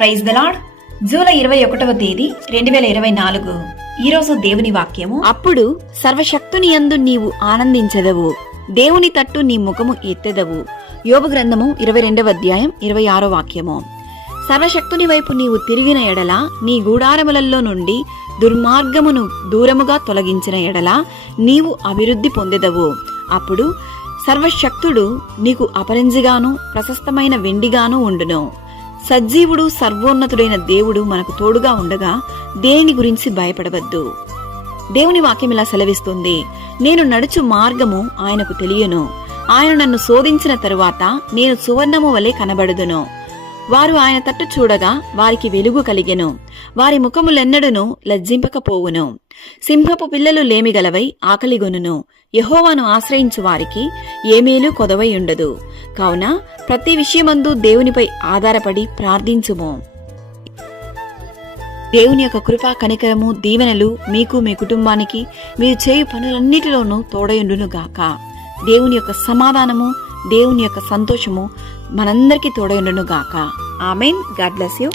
Praise the lord. July 21వ తేదీ 2024. ఈరోజు దేవుని వాక్యము. అప్పుడు సర్వశక్తుని యందు నీవు ఆనందించదవు, దేవుని తట్టు నీ ముఖము ఎత్తెదవు. యోబు గ్రంథము 22వ అధ్యాయం 26వ వాక్యము. సర్వశక్తుని వైపు నీవు తిరిగిన ఎడల, నీ గూడారములలో నుండి దుర్మార్గమును దూరముగా తొలగించిన ఎడల నీవు అభివృద్ధి పొందెదవు. అప్పుడు సర్వశక్తుడు నీకు అపరంజిగాను ప్రశస్తమైన వెండిగాను ఉండును. సజ్జీవుడు సర్వోన్నతుడైన దేవుడు మనకు తోడుగా ఉండగా దేని గురించి భయపడవద్దు. దేవుని వాక్యం ఇలా సెలవిస్తుంది: నేను నడుచు మార్గము ఆయనకు తెలియను. ఆయన నన్ను శోధించిన తరువాత నేను సువర్ణము వలె కనబడుదును. వారు ఆయన తట్టు చూడగా వారికి వెలుగు కలిగెను. వారి ముఖములెన్నడును లజ్జింపకపోవును. సింహపు పిల్లలు లేమిగలవై ఆకలిగొనును. యెహోవాను ఆశ్రయించు వారికి ఏ మేలు కొదవై ఉండదు. కావున ప్రతి విషయమందు దేవునిపై ఆధారపడి ప్రార్థించుము. దేవుని యొక్క కృపా కనికరము దీవెనలు మీకు, మీ కుటుంబానికి, మీరు చేయు పనులన్నిటిలోనూ తోడయుండునుగాక. దేవుని యొక్క సమాధానము, దేవుని యొక్క సంతోషము మనందరికీ తోడయుండునుగాక. ఆమేన్. God bless you.